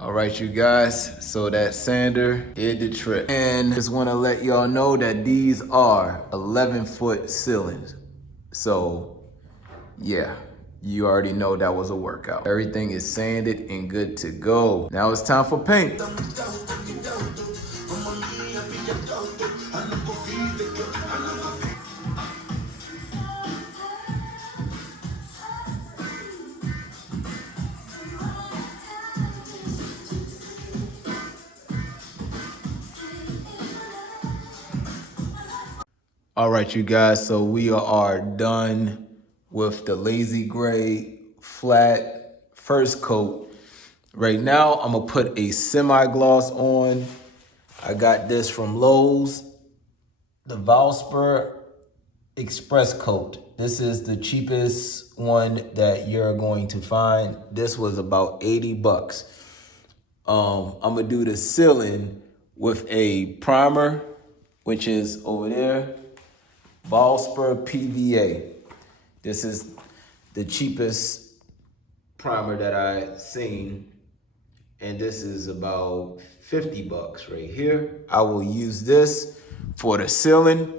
All right, you guys, so that sander did the trick. And just wanna let y'all know that these are 11-foot ceilings. So yeah, you already know that was a workout. Everything is sanded and good to go. Now it's time for paint. All right, you guys, so we are done with the lazy gray flat first coat. Right now, I'm gonna put a semi-gloss on. I got this from Lowe's, the Valspar Express Coat. This is the cheapest one that you're going to find. This was about 80 bucks. I'm gonna do the ceiling with a primer, which is over there. Valspar PVA. This is the cheapest primer that I've seen. And this is about 50 bucks right here. I will use this for the ceiling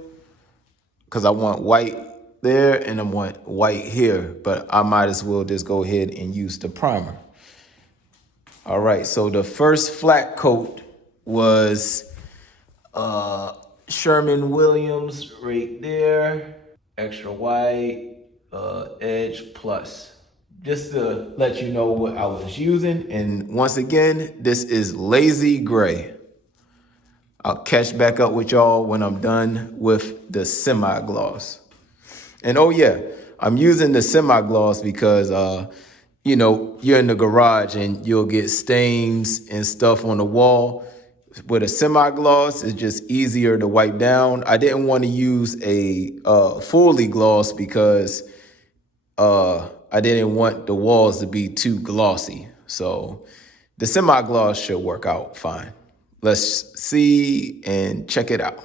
because I want white there and I want white here, but I might as well just go ahead and use the primer. All right, so the first flat coat was Sherman Williams right there, extra white, edge plus, just to let you know what I was using. And once again, this is lazy gray. I'll catch back up with y'all when I'm done with the semi-gloss. And oh yeah, I'm using the semi-gloss because, you know, you're in the garage and you'll get stains and stuff on the wall. With a semi-gloss, it's just easier to wipe down. I didn't want to use a fully gloss because I didn't want the walls to be too glossy. So the semi-gloss should work out fine. Let's see and check it out.